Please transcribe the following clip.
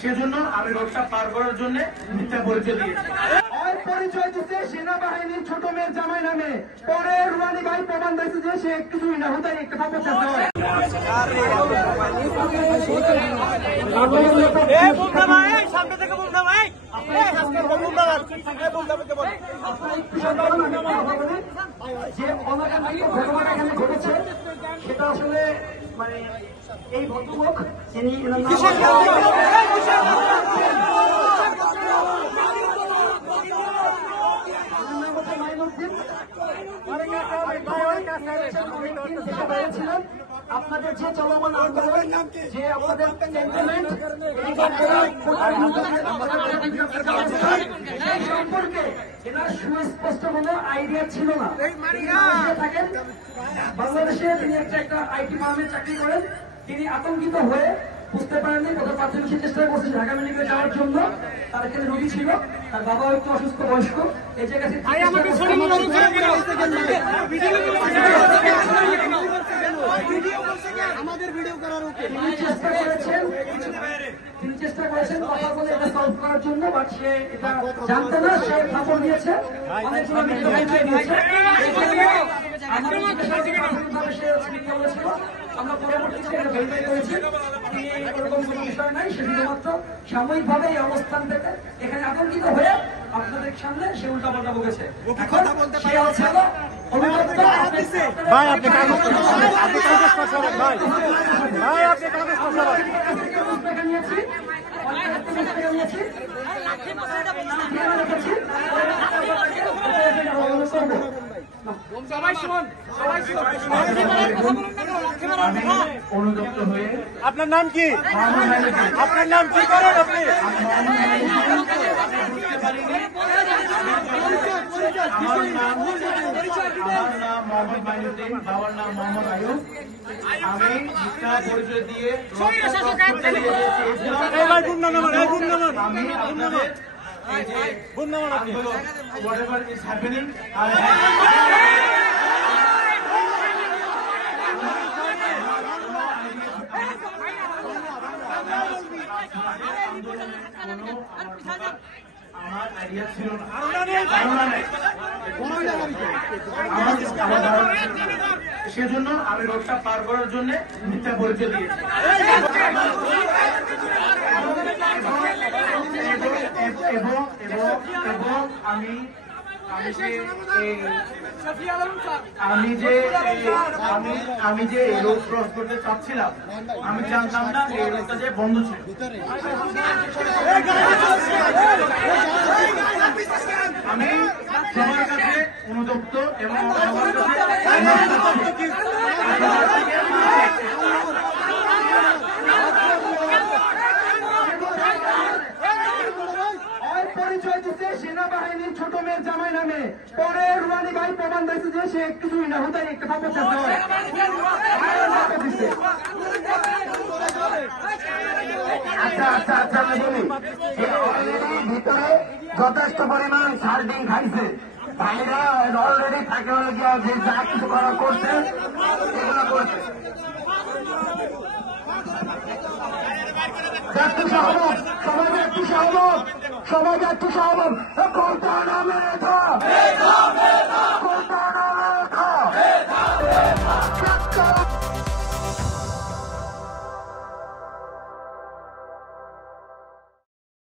সেজন্য আমি রোডটা পার করার জন্য মিথ্যা পরিচয় দিয়েছি। পরিচয় দিতে সেনাবাহিনীর ছোট মেয়ের জামাই নামে, পরে রুমানি ভাই প্রমাণ দিয়েছে যে সে কিছুই না, হুদাই একটা পাপচার নয়। যে অনাকাঙ্ক্ষিত ঘটনাটা এখানে ঘটেছে সেটা আসলে মানে এই ভদ্রলোক যিনি আপনাদের যে চলমান আন্দোলন, যে আপনাদের সেই সম্পর্কে এনার সুস্পষ্ট কোনো আইডিয়া ছিল না। থাকেন বাংলাদেশে তিনি একটা আইটি ফার্মে চাকরি করেন। তিনি আতঙ্কিত হয়ে বুঝতে পারেননি, প্রথম প্রাথমিক চেষ্টা করছেন ঢাকা মেডিকেলে যাওয়ার জন্য। তার এখানে রোগী ছিল, তার বাবা একটু অসুস্থ বয়স্ক, এই জায়গায় তিনি চেষ্টা করেছেন কথা বলে এটা সলভ করার জন্য, বাট সে এটা জানতো না, সে খবর দিয়েছে অনেকগুলো দিয়েছে। আমরা পরবর্তীতে এটা ভেরিফাই করেছি, এরকম কোনো বিষয় নাই। সে শুধুমাত্র সাময়িকভাবে এই অবস্থান থেকে এখানে আতঙ্কিত হয়ে আপনাদের সামনে সে উল্টাপাল্টা বকেছে। সে হচ্ছে ভাই আপনি কাগজ নিয়েছি অনুতপ্ত হয়ে। আপনার নাম কি? আপনার নাম কি করেন আপনি? আমার নাম মোহাম্মদ মাইনুদ্দিন, বাবার নাম মোহাম্মদ আয়ুব। আমি মিথ্যা পরিচয় দিয়ে whatever is happening, আমার আইডিয়া ছিল না, সেজন্য আমি রোডটা পার করার জন্য মিথ্যা পরিচয় দিয়েছি। এবং আমি যে এই রোড ক্রস করতে চাচ্ছিলাম, আমি জানতাম না এই রোডটা যে বন্ধ ছিল। আমি সবার কাছে অনুতপ্ত এবং সবার কাছে পরিচয় দিতে সেনাবাহিনীর ছোট মেয়ের জামাই নামে, পরে রুমানি ভাই প্রমাণ দিয়েছে যে সে কিছুই না, হুদাই একটা পাপচার নয়। আচ্ছা আমি বলি, ভিতরে যথেষ্ট পরিমাণ সার্ডিং খাইছে, ভাইরা অলরেডি থাকে গিয়া যে যা কিছু করা করছে এগুলো করছে। সমাজে একটু সহমত কোনটা নামে